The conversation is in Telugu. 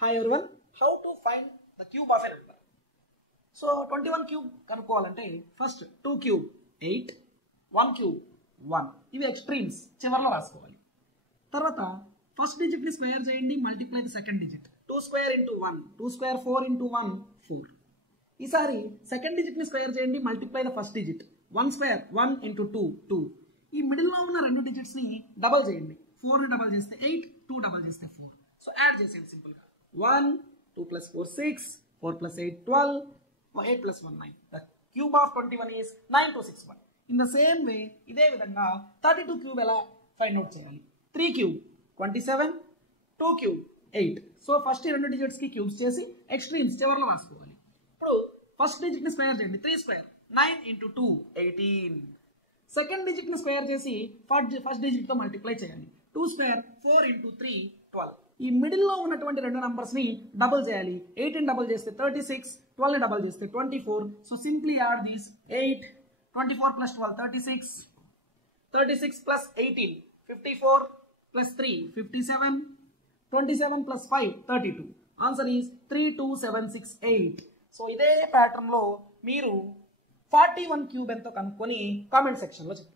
Hi everyone, how to find the cube of a number. So 21 cube కనుక్కోవాలంటే ఫస్ట్ 2 cube 8, 1 cube 1. ఇవి ఎక్స్ట్రీమ్స్ చివర్లో రాసుకోవాలి. తర్వాత ఫస్ట్ డిజిట్ ని స్క్వేర్ చేయండి, multiply the second digit. 2 square into 1, 2 square 4 into 1 4. ఈసారి సెకండ్ డిజిట్ ని స్క్వేర్ చేయండి, multiply the first digit. 1 square 1 into 2 2. ఈ మిడిల్ లో ఉన్న రెండు డిజిట్స్ ని డబుల్ చేయండి. 4 ని డబుల్ చేస్తే 8, 2 డబుల్ చేస్తే 4. సో యాడ్ చేసేయండి సింపుల్ గా. 1, 2 plus 4 6, 4 plus 8 12, 8 plus 1 9. The cube of 21 is 9261. In the same way, ఇదే విధంగా 32 cube ఎలా ఫైండ్ అవుట్ చేయాలి? 3 cube 27, 2 cube 8. సో ఫస్ట్ ఈ రెండు డిజిట్స్ కి క్యూబ్స్ చేసి ఎక్స్ట్రీమ్స్ చివర్లో రాసుకోవాలి. ఇప్పుడు ఫస్ట్ డిజిట్ ని స్క్వేర్ చేయండి. 3 square 9 into 2 18. సెకండ్ డిజిట్ ని స్క్వేర్ చేసి ఫస్ట్ డిజిట్ తో మల్టిప్లై చేయాలి. 2 square 4 into 3 12. ఈ మిడిల్ లో ఉన్నటువంటి రెండు నంబర్స్ ని డబుల్ చేయాలి. 8 ని డబుల్ చేస్తే 36, 12 ని డబుల్ చేస్తే 24. So simply add these. 8 24 plus 12 36, 36 plus 18 54 plus 3 57, 27 plus 5 32. Answer is 32768. So ఇదే ప్యాటర్న్ లో మీరు 41 క్యూబ్ ఎంతో కనుక్కొని కామెంట్ సెక్షన్ లో చెప్పండి.